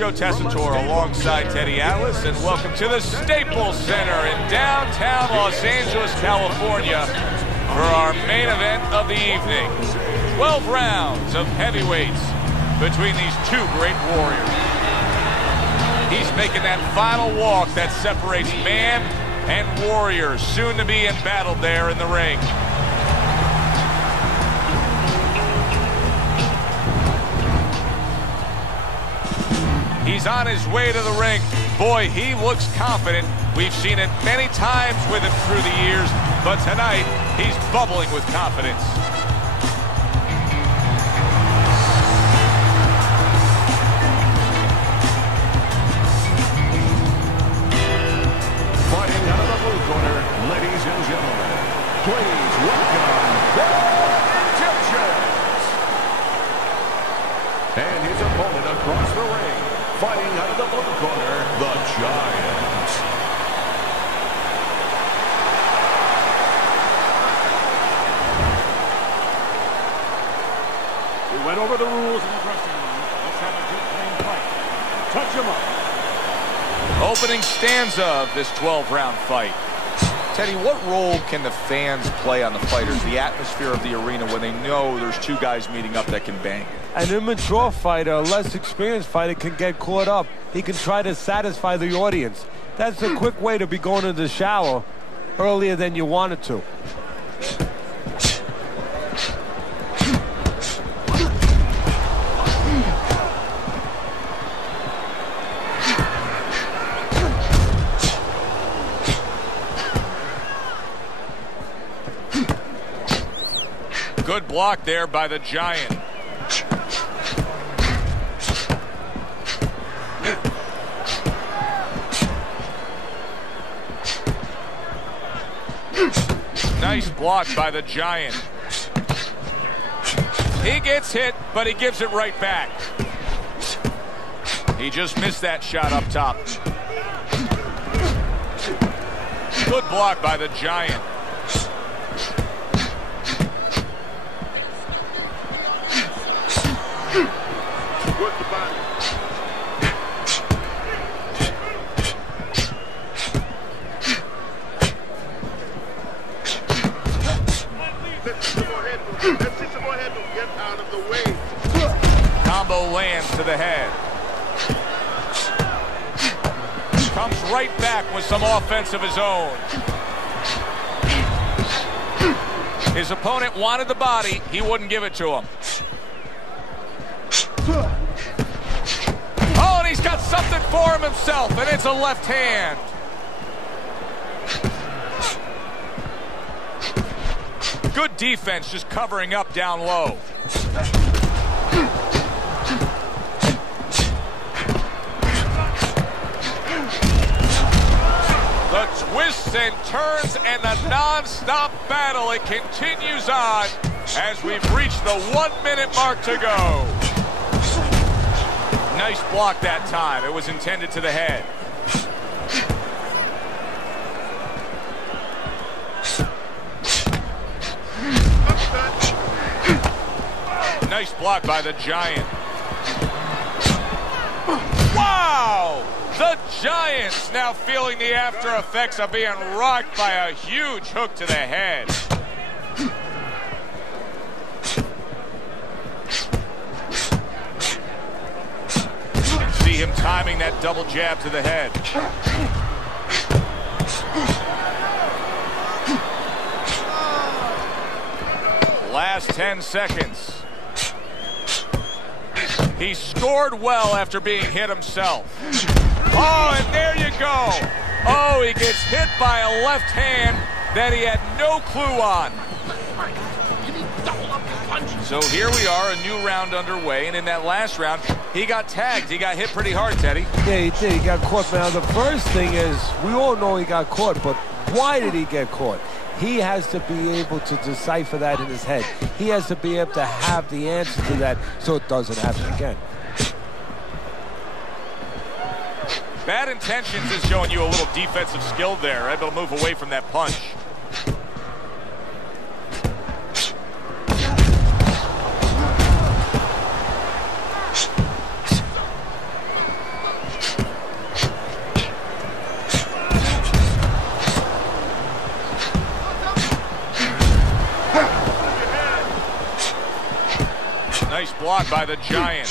Joe Tessitore alongside Teddy Atlas, and welcome to the Staples Center in downtown Los Angeles, California for our main event of the evening. 12 rounds of heavyweights between these two great warriors. He's making that final walk that separates man and warrior, soon to be embattled there in the ring. He's on his way to the ring. Boy, he looks confident. We've seen it many times with him through the years, but tonight, he's bubbling with confidence. Fighting out of the blue corner, ladies and gentlemen, please welcome the Egyptians. And his opponent across the ring, fighting out of the blue corner, the Giant. We went over the rules in the dressing room. Let's have a good clean fight. Touch him up. Opening stanza of this 12-round fight. Teddy, what role can the fans play on the fighters, the atmosphere of the arena, when they know there's two guys meeting up that can bang? An immature fighter, a less experienced fighter, can get caught up. He can try to satisfy the audience. That's a quick way to be going to the shower earlier than you wanted to. Good block there by the Giant. Nice block by the Giant. He gets hit, but he gives it right back. He just missed that shot up top. Good block by the Giant. Work the body. Get out of the way. Combo lands to the head. Comes right back with some offense of his own. His opponent wanted the body. He wouldn't give it to him. Oh, and he's got something for him himself, and it's a left hand. Good defense, just covering up down low. The twists and turns and the non-stop battle, it continues on as we've reached the 1-minute mark to go. Nice block that time. It was intended to the head. Nice block by the Giant. Wow! The Giant's now feeling the after effects of being rocked by a huge hook to the head. See him timing that double jab to the head. Last 10 seconds. He scored well after being hit himself. Oh, and there you go. Oh, he gets hit by a left hand that he had no clue on. So here we are, a new round underway, and in that last round, he got tagged. He got hit pretty hard, Teddy. Yeah, he did. He got caught. Now, the first thing is, we all know he got caught, but why did he get caught? He has to be able to decipher that in his head. He has to be able to have the answer to that so it doesn't happen again. Bad intentions is showing you a little defensive skill there, able to move away from that punch. block by the Giant.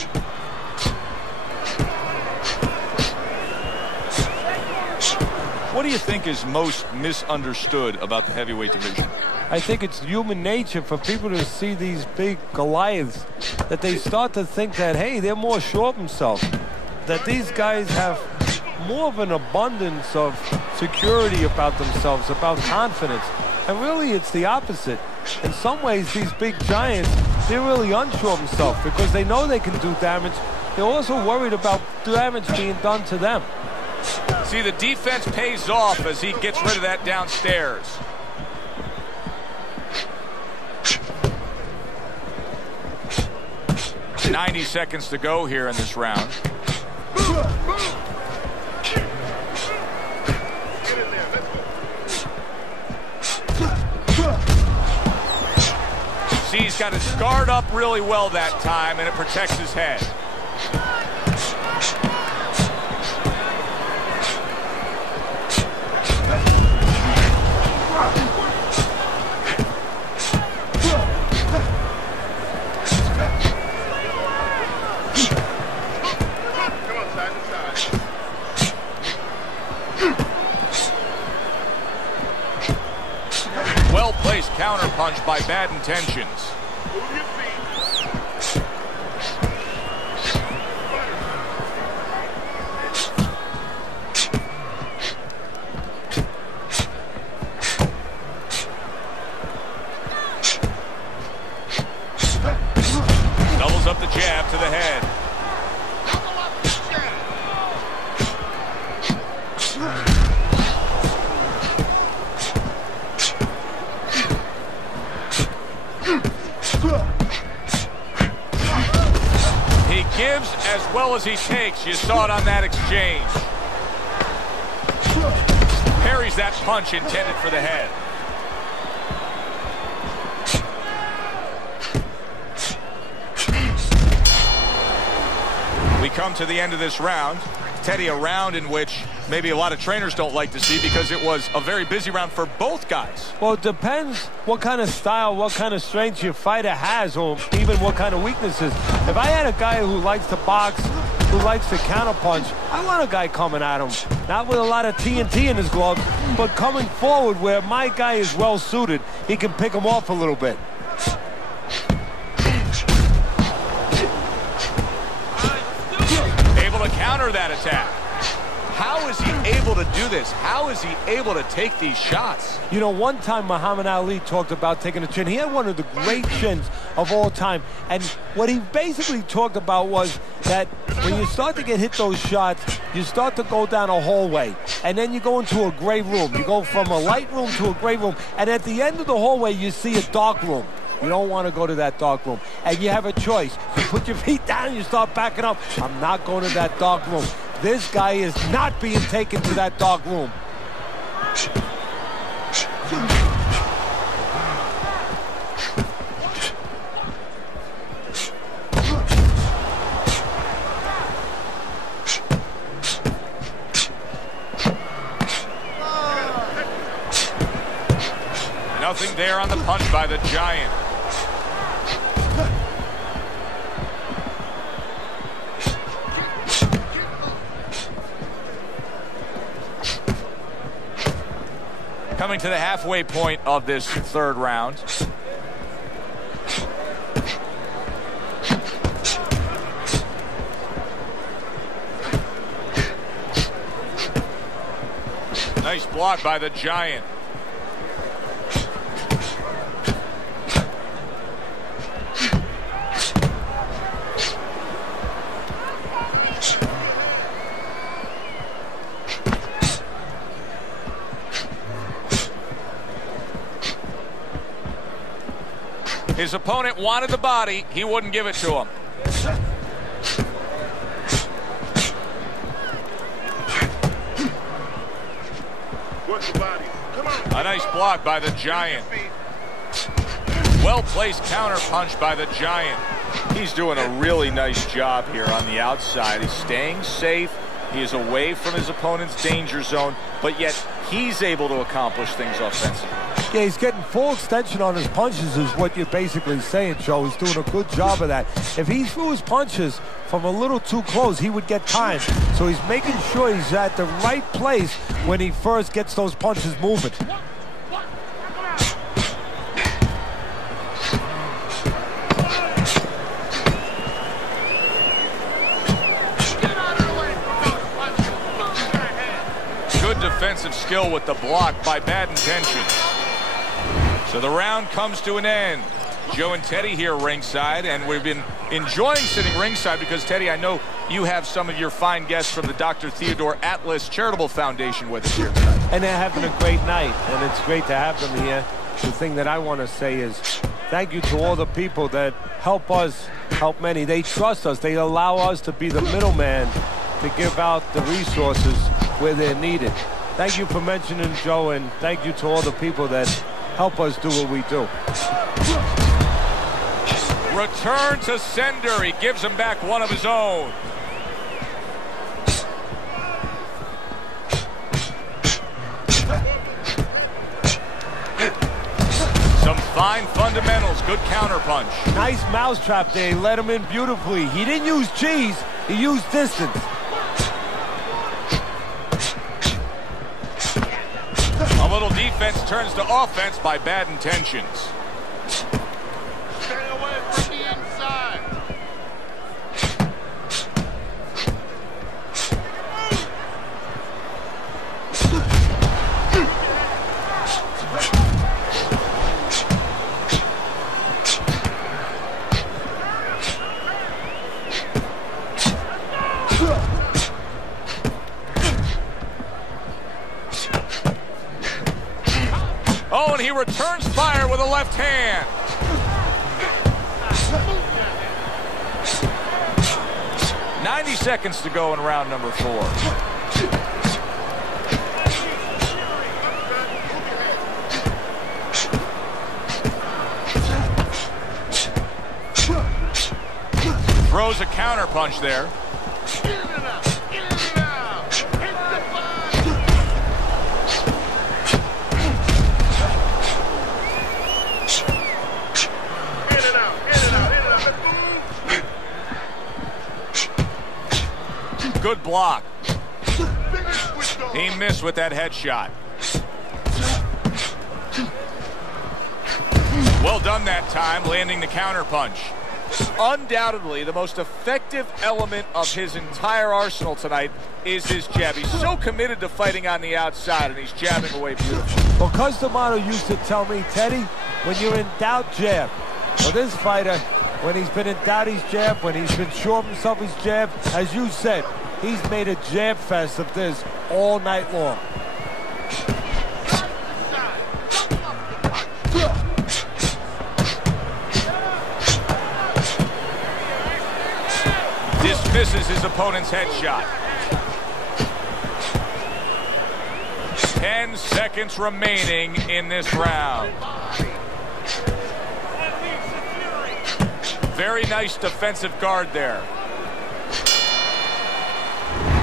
What do you think is most misunderstood about the heavyweight division? I think it's human nature for people to see these big Goliaths, that they start to think that, hey, they're more sure of themselves, that these guys have more of an abundance of security about themselves, about confidence. And really, it's the opposite. In some ways, these big giants, they're really unsure of themselves because they know they can do damage. They're also worried about damage being done to them. See, the defense pays off as he gets rid of that downstairs. It's 90 seconds to go here in this round. See, he's got his guard up really well that time, and it protects his head. Well-placed counter punch by Bad Intentions. Doubles up the jab to the head. He gives as well as he takes. You saw it on that exchange. Parries that punch intended for the head. We come to the end of this round. Teddy, a round in which maybe a lot of trainers don't like to see because it was a very busy round for both guys. Well, it depends what kind of style, what kind of strength your fighter has, or even what kind of weaknesses. If I had a guy who likes to box, who likes to counterpunch, I want a guy coming at him, not with a lot of TNT in his gloves, but coming forward where my guy is well suited. He can pick him off a little bit. To counter that attack. How is he able to do this? How is he able to take these shots? You know, one time Muhammad Ali talked about taking a chin. He had one of the great chins of all time. And what he basically talked about was that when you start to get hit those shots, you start to go down a hallway. And then you go into a gray room. You go from a light room to a gray room. And at the end of the hallway, you see a dark room. You don't want to go to that dark room. And you have a choice. You put your feet down and you start backing up. I'm not going to that dark room. This guy is not being taken to that dark room. Nothing there on the punch by the Giant. Coming to the halfway point of this third round. Nice block by the Giant. His opponent wanted the body. He wouldn't give it to him. Work the body. Come on. A nice block by the Giant. Well-placed counter punch by the Giant. He's doing a really nice job here on the outside. He's staying safe. He is away from his opponent's danger zone, but yet he's able to accomplish things offensively. Yeah, he's getting full extension on his punches is what you're basically saying, Joe. He's doing a good job of that. If he threw his punches from a little too close, he would get timed. So he's making sure he's at the right place when he first gets those punches moving. Good defensive skill with the block by bad intentions. So the round comes to an end. Joe and Teddy here ringside, and we've been enjoying sitting ringside because, Teddy, I know you have some of your fine guests from the Dr. Theodore Atlas Charitable Foundation with us here tonight. And they're having a great night, and it's great to have them here. The thing that I want to say is thank you to all the people that help us help many. They trust us. They allow us to be the middleman to give out the resources where they're needed. Thank you for mentioning Joe, and thank you to all the people that help us do what we do. Return to sender. He gives him back one of his own. Some fine fundamentals. Good counterpunch. Nice mousetrap there. He let him in beautifully. He didn't use cheese. He used distance. A little defense turns to offense by bad intentions. Stay away from the inside. Oh, and he returns fire with a left hand. "90 seconds to go in round number 4. Throws a counter punch there. Good block. He missed with that headshot. Well done that time, landing the counter punch. Undoubtedly, the most effective element of his entire arsenal tonight is his jab. He's so committed to fighting on the outside, and he's jabbing away beautifully. Well, Customato used to tell me, Teddy, when you're in doubt, jab. Well, this fighter, when he's been in doubt, he's jabbed. When he's been sure of himself, he's jabbed. As you said, he's made a jab fest of this all night long. Dismisses his opponent's headshot. 10 seconds remaining in this round. Very nice defensive guard there.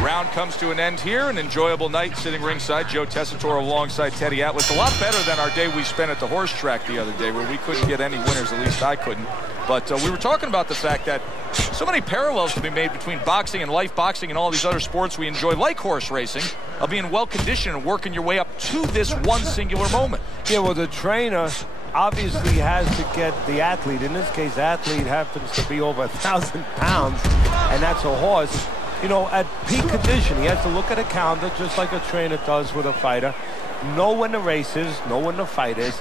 Round comes to an end here. An enjoyable night sitting ringside. Joe Tessitore alongside Teddy Atlas. A lot better than our day we spent at the horse track the other day, where we couldn't get any winners. At least I couldn't. But we were talking about the fact that so many parallels to be made between boxing and life boxing and all these other sports we enjoy, like horse racing, of being well-conditioned and working your way up to this one singular moment. Yeah, well, the trainer obviously has to get the athlete. In this case, the athlete happens to be over 1,000 pounds, and that's a horse. You know, at peak condition, he has to look at a calendar just like a trainer does with a fighter, know when the race is, know when the fight is,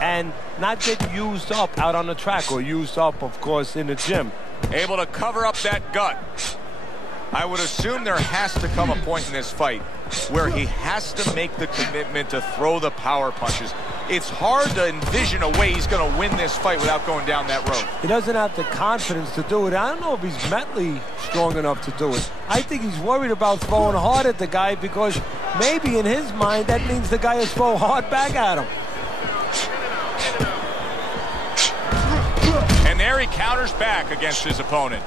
and not get used up out on the track, or used up, of course, in the gym. Able to cover up that gut. I would assume there has to come a point in this fight where he has to make the commitment to throw the power punches. It's hard to envision a way he's going to win this fight without going down that road. He doesn't have the confidence to do it. I don't know if he's mentally strong enough to do it. I think he's worried about throwing hard at the guy, because maybe in his mind that means the guy is throw hard back at him. And there he counters back against his opponent.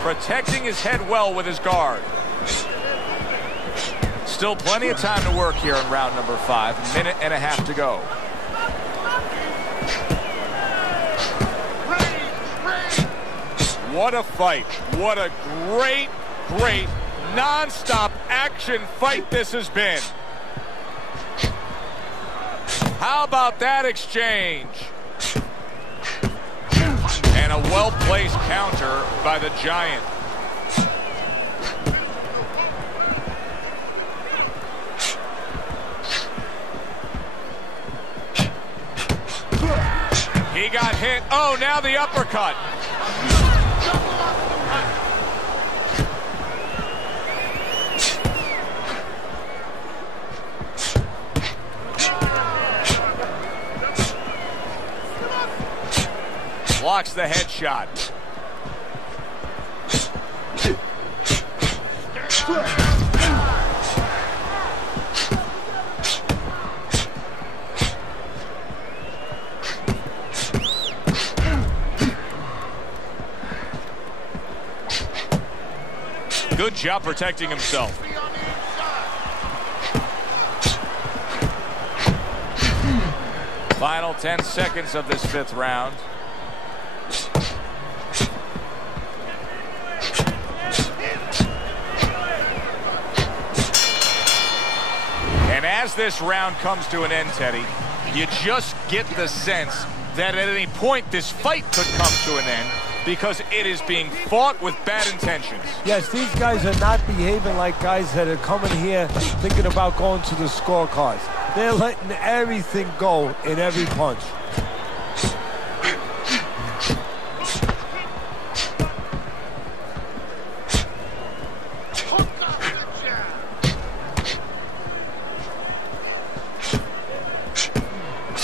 protecting his head well with his guard. Still plenty of time to work here in round number 5. Minute and a half to go. What a fight. What a great, great, non-stop action fight this has been. How about that exchange? And a well-placed counter by the Giant. He got hit. Oh, now the uppercut. Blocks the headshot. Good job protecting himself. Final 10 seconds of this 5th round. And as this round comes to an end, Teddy, you just get the sense that at any point this fight could come to an end because it is being fought with bad intentions. Yes, these guys are not behaving like guys that are coming here thinking about going to the scorecards. They're letting everything go in every punch.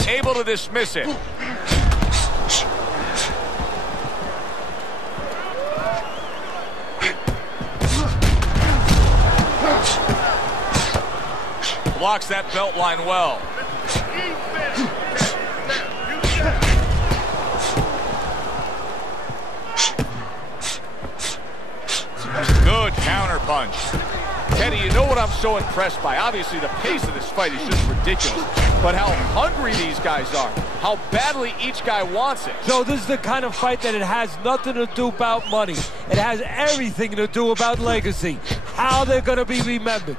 Able to dismiss it. Blocks that belt line well. Good counter punch. Teddy, you know what I'm so impressed by? Obviously, the pace of this fight is just ridiculous. But how hungry these guys are. How badly each guy wants it. So this is the kind of fight that it has nothing to do about money. It has everything to do about legacy. How they're going to be remembered.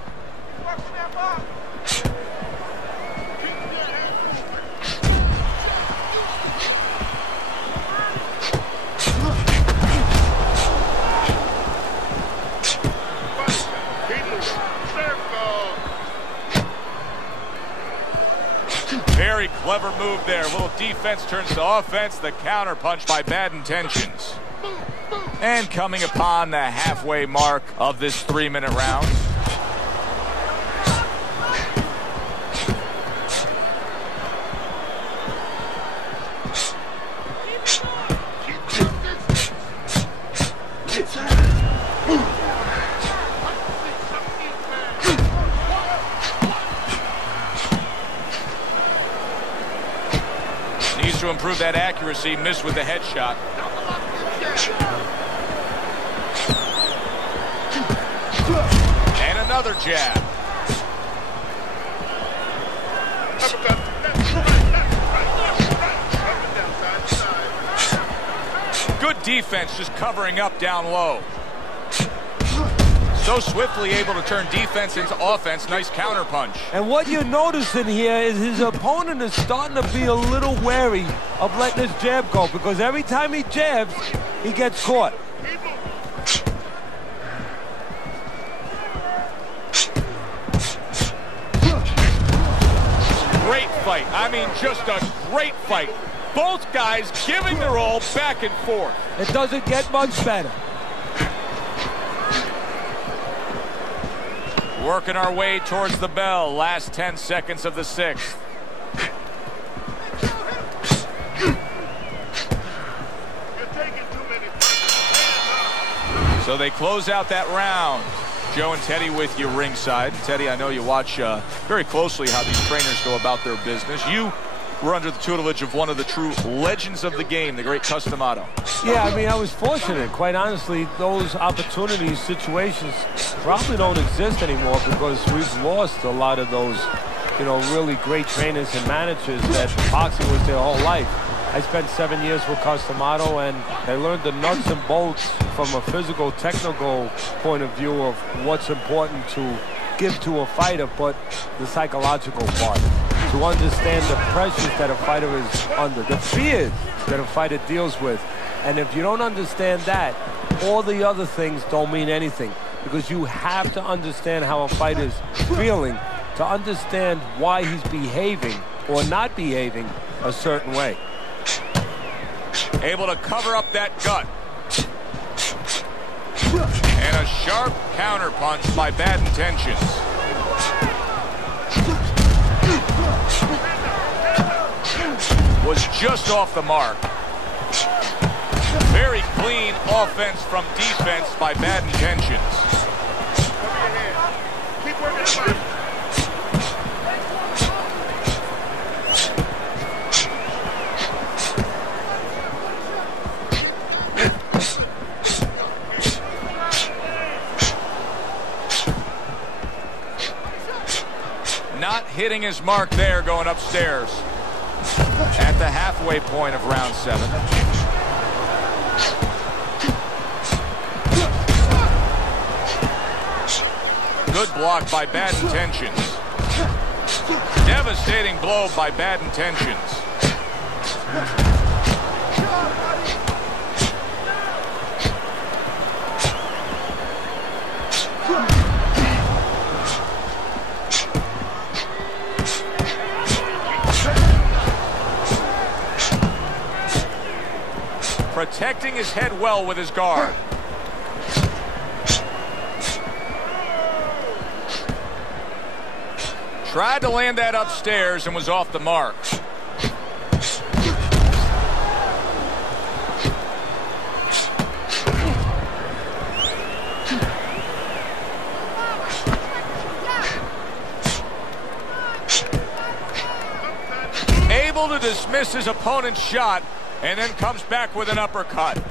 Very clever move there. A little defense turns to offense. The counter punch by bad intentions. And coming upon the halfway mark of this 3-minute round. To improve that accuracy, missed with the headshot. And another jab. Good defense, just covering up down low. So swiftly able to turn defense into offense. Nice counter punch. And what you're noticing here is his opponent is starting to be a little wary of letting his jab go, because every time he jabs, he gets caught. Great fight. I mean, just a great fight. Both guys giving their all back and forth. It doesn't get much better. Working our way towards the bell. Last 10 seconds of the 6th. So they close out that round. Joe and Teddy with you ringside. Teddy, I know you watch very closely how these trainers go about their business. You we're under the tutelage of one of the true legends of the game, the great Customato. Yeah, I mean, I was fortunate. Quite honestly, those opportunities, situations probably don't exist anymore because we've lost a lot of those, you know, really great trainers and managers that boxing was their whole life. I spent 7 years with Customato, and I learned the nuts and bolts from a physical, technical point of view of what's important to give to a fighter, but the psychological part. To understand the pressures that a fighter is under, the fears that a fighter deals with. And if you don't understand that, all the other things don't mean anything, because you have to understand how a fighter's feeling to understand why he's behaving or not behaving a certain way. Able to cover up that gut. And a sharp counter punch by Bad Intentions. Was just off the mark. Very clean offense from defense by Bad Intentions. Keep working it out. Not hitting his mark there, going upstairs at the halfway point of round 7. Good block by Bad Intentions. Devastating blow by Bad Intentions. Protecting his head well with his guard. Tried to land that upstairs and was off the mark. Able to dismiss his opponent's shot, and then comes back with an uppercut.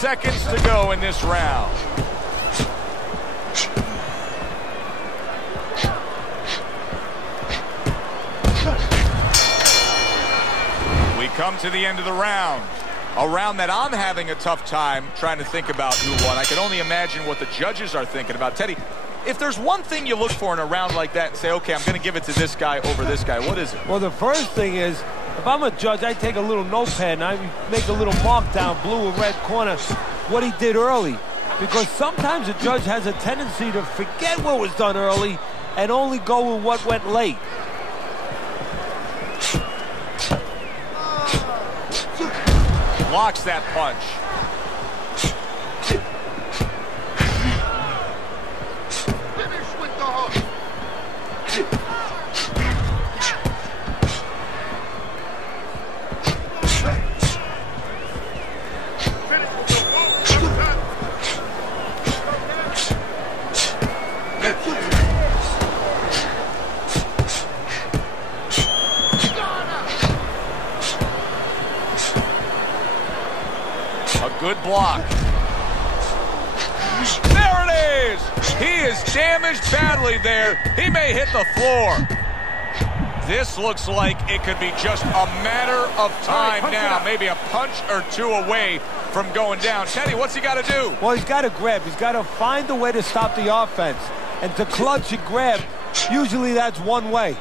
Seconds to go in this round. We come to the end of the round. A round that I'm having a tough time trying to think about who won. I can only imagine what the judges are thinking about. Teddy, if there's one thing you look for in a round like that and say, okay, I'm going to give it to this guy over this guy, what is it? Well, the first thing is, if I'm a judge, I take a little notepad and I make a little mark down, blue or red corner, what he did early. Because sometimes a judge has a tendency to forget what was done early and only go with what went late. Blocks that punch. Finish with the hook. Good block. There it is! He is damaged badly there. He may hit the floor. This looks like it could be just a matter of time now. Maybe a punch or two away from going down. Teddy, what's he got to do? Well, he's got to grab. He's got to find a way to stop the offense. And to clutch and grab, usually that's one way.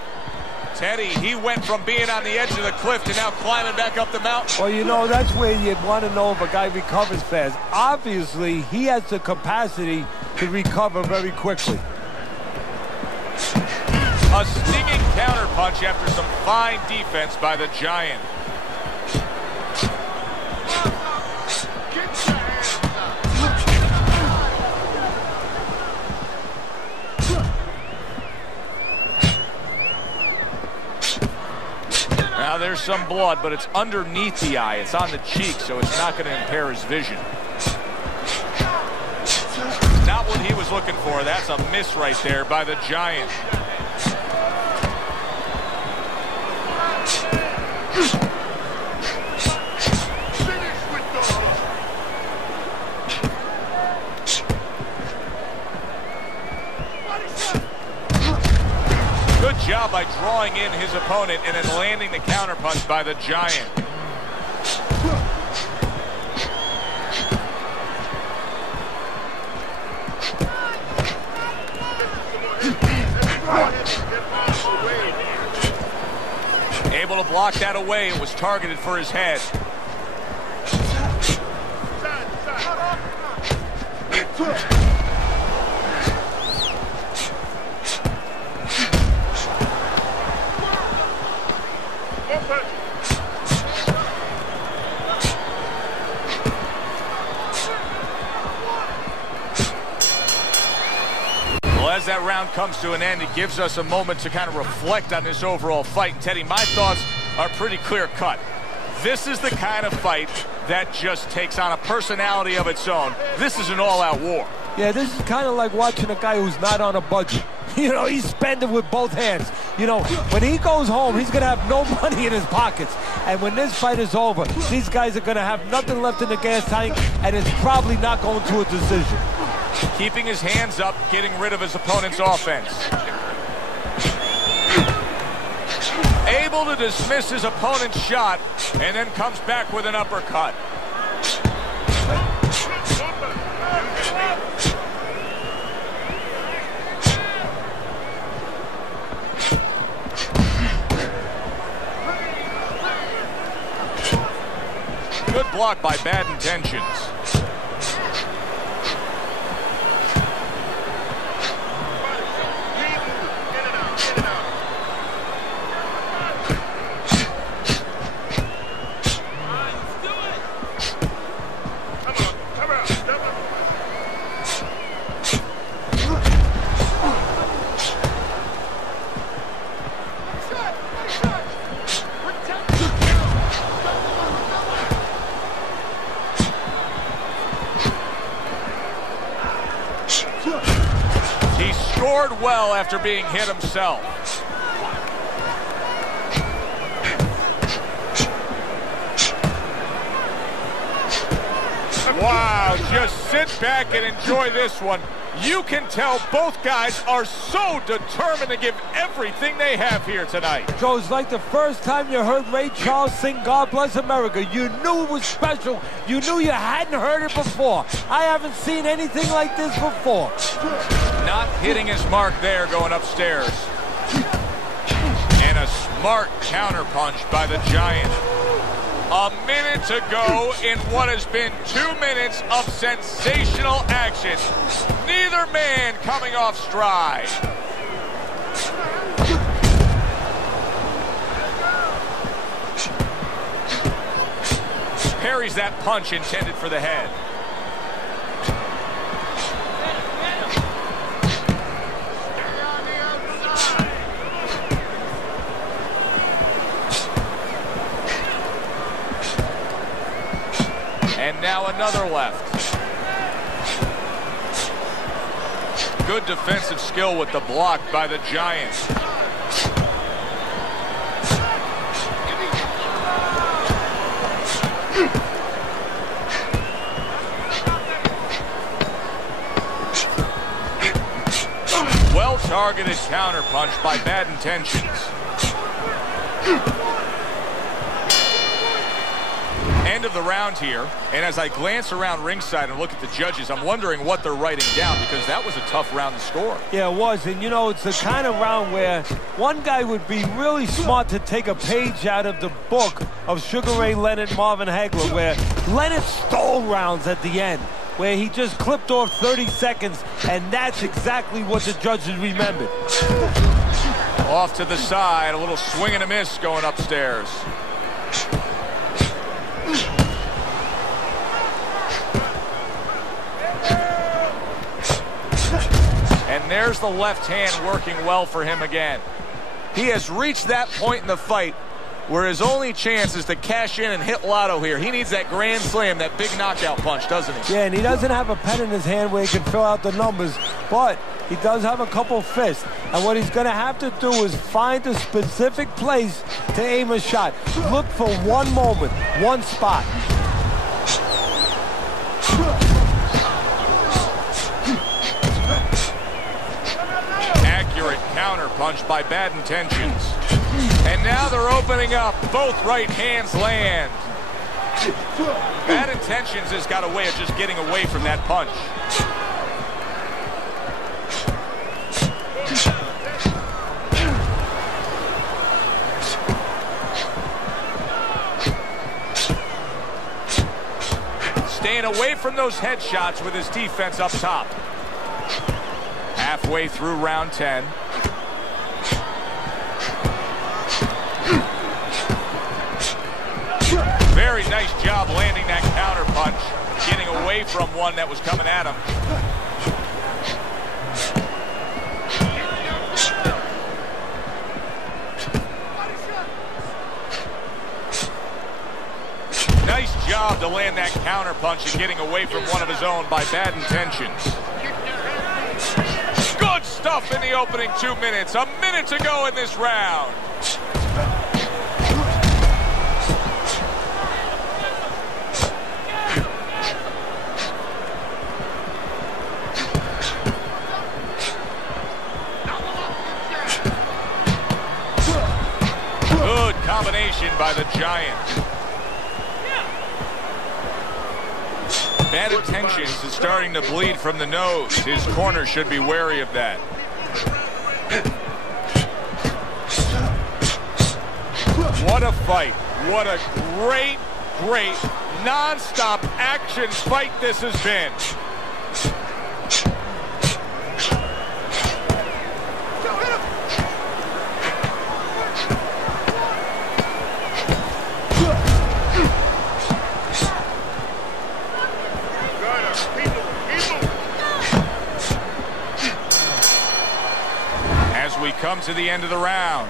Teddy, he went from being on the edge of the cliff to now climbing back up the mountain. Well, you know, that's where you'd want to know if a guy recovers fast. Obviously, he has the capacity to recover very quickly. A stinging counterpunch after some fine defense by the Giant. Now there's there's some blood, but it's underneath the eye. It's on the cheek, so it's not going to impair his vision. Not what he was looking for. That's a miss right there by the Giant. Good job by drawing in his opponent and then landing the counterpunch by the Giant. Able to block that away. It was targeted for his head. Well, as that round comes to an end, it gives us a moment to kind of reflect on this overall fight. And Teddy, my thoughts are pretty clear-cut. This is the kind of fight that just takes on a personality of its own. This is an all-out war. Yeah, this is kind of like watching a guy who's not on a budget. You know, he's spending with both hands. You know, when he goes home, he's going to have no money in his pockets. And when this fight is over, these guys are going to have nothing left in the gas tank, and it's probably not going to a decision. Keeping his hands up, getting rid of his opponent's offense. Able to dismiss his opponent's shot, and then comes back with an uppercut. Good block by Bad Intentions. Scored well after being hit himself. Wow, just sit back and enjoy this one. You can tell both guys are so determined to give everything they have here tonight. Joe, it's like the first time you heard Ray Charles sing God Bless America. You knew it was special. You knew you hadn't heard it before. I haven't seen anything like this before. Not hitting his mark there going upstairs. And a smart counterpunch by the Giant. A minute to go in what has been 2 minutes of sensational action. Neither man coming off stride. Parries that punch intended for the head. And now another left. Good defensive skill with the block by the Giant. Well-targeted counterpunch by Bad Intentions. End of the round here, and as I glance around ringside and look at the judges, I'm wondering what they're writing down, because that was a tough round to score. Yeah, it was, and you know, it's the kind of round where one guy would be really smart to take a page out of the book of Sugar Ray Leonard, Marvin Hagler, where Leonard stole rounds at the end, where he just clipped off 30 seconds, and that's exactly what the judges remembered. Off to the side, a little swing and a miss going upstairs. And there's the left hand working well for him again. He has reached that point in the fight where his only chance is to cash in and hit lotto here. He needs that grand slam, that big knockout punch, doesn't he? Yeah, and he doesn't have a pen in his hand where he can fill out the numbers, but he does have a couple fists. And what he's going to have to do is find a specific place to aim a shot. Look for one moment, one spot. Accurate counter punch by Bad Intentions. And now they're opening up. Both right hands land. Bad Intentions has got a way of just getting away from that punch. Staying away from those headshots with his defense up top. Halfway through round 10. Very nice job landing that counter punch, getting away from one that was coming at him. Nice job to land that counter punch and getting away from one of his own by Bad Intentions. Good stuff in the opening 2 minutes. A minute to go in this round. Good combination by the Giant. Bad Intentions is starting to bleed from the nose. His corner should be wary of that. What a fight. What a great, great, non-stop action fight this has been. Come to the end of the round.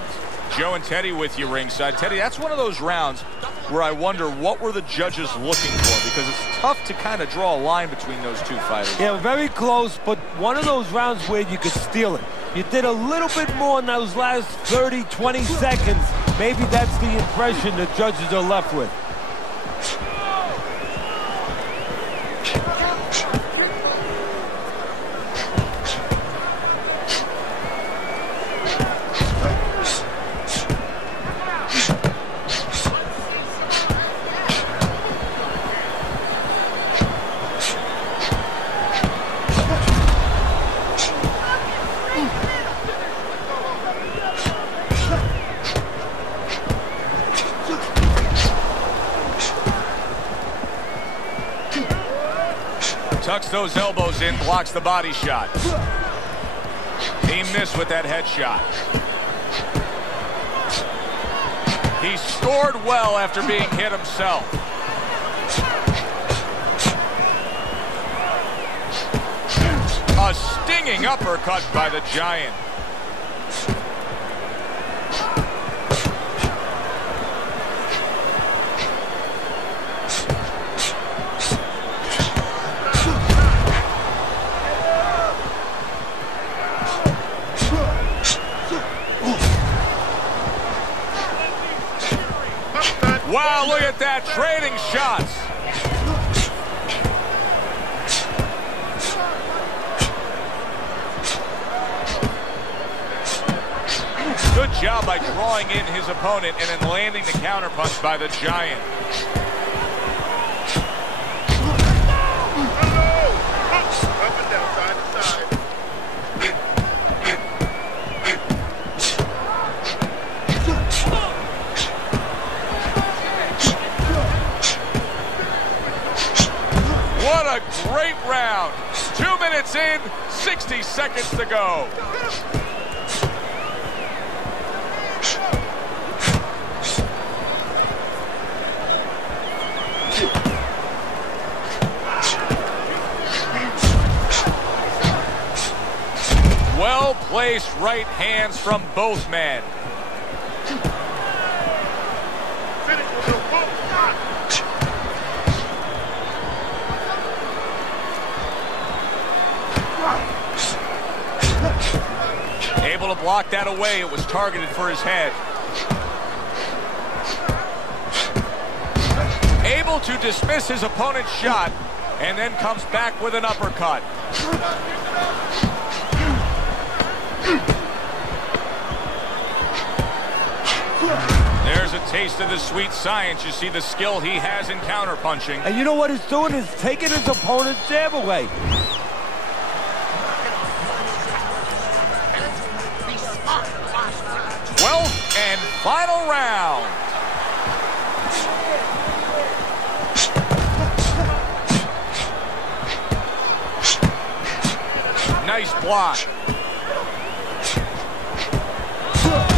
Joe and Teddy with you ringside. Teddy, that's one of those rounds where I wonder what were the judges looking for, because it's tough to kind of draw a line between those two fighters. Yeah, very close, but one of those rounds where you could steal it. You did a little bit more in those last 30, 20 seconds. Maybe that's the impression the judges are left with. Tucks those elbows in, blocks the body shot. He missed with that headshot. He scored well after being hit himself. A stinging uppercut by the Giant. Wow, look at that, trading shots. Good job by drawing in his opponent and then landing the counterpunch by the Giant. Up and down, side to side. What a great round. 2 minutes in, 60 seconds to go. Well-placed right hands from both men. Able to block that away. It was targeted for his head. Able to dismiss his opponent's shot and then comes back with an uppercut. There's a taste of the sweet science. You see the skill he has in counterpunching. And you know what he's doing? He's taking his opponent's jab away. 12th and final round. Nice block.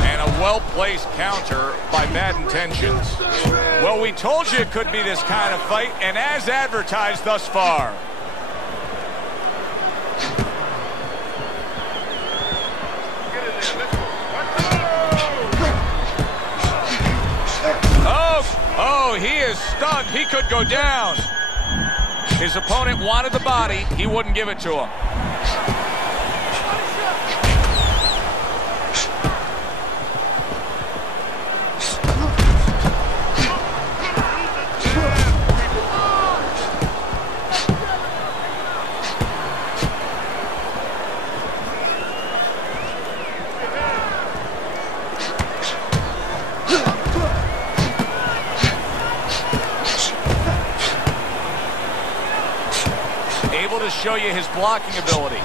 And a well-placed counter by Bad Intentions. Well, we told you it could be this kind of fight, and as advertised thus far. Oh, he is stunned. He could go down. His opponent wanted the body. He wouldn't give it to him. Able to show you his blocking ability.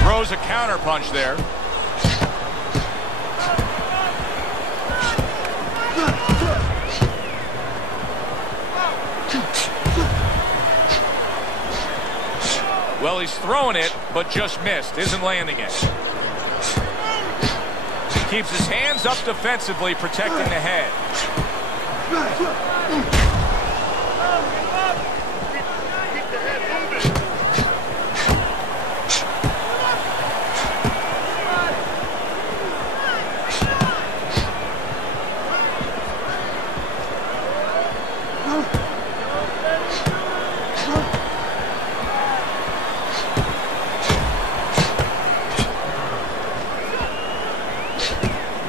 Throws a counter punch there. Well, he's throwing it, but just missed. Isn't landing it. Keeps his hands up defensively, protecting the head.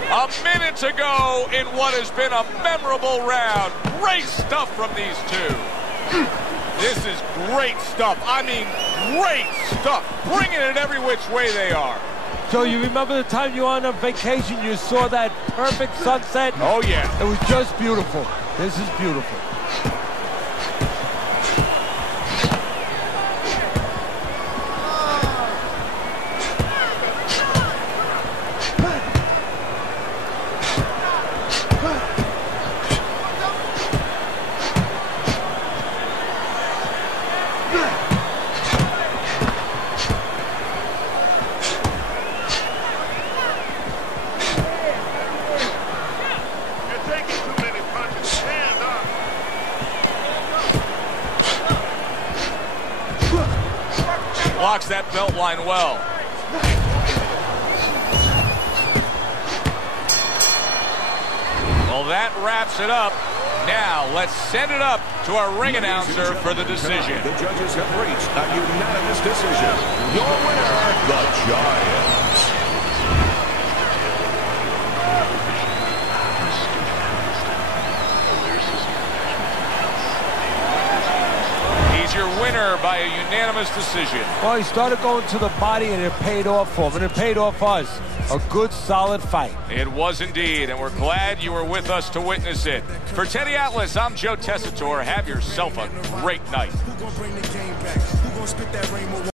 A minute to go in what has been a memorable round. Great stuff from these two. This is great stuff. I mean, great stuff. Bringing it every which way they are. So you remember the time you were on a vacation, you saw that perfect sunset? Oh, yeah. It was just beautiful. This is beautiful. Blocks that belt line well. Well, that wraps it up. Now, let's send it up to our ring announcer for the decision. The judges have reached a unanimous decision. Your winner, the Giant. Your winner by a unanimous decision. Well, he started going to the body and it paid off for him, and it paid off us. A good, solid fight. It was indeed, and we're glad you were with us to witness it. For Teddy Atlas, I'm Joe Tessitore. Have yourself a great night.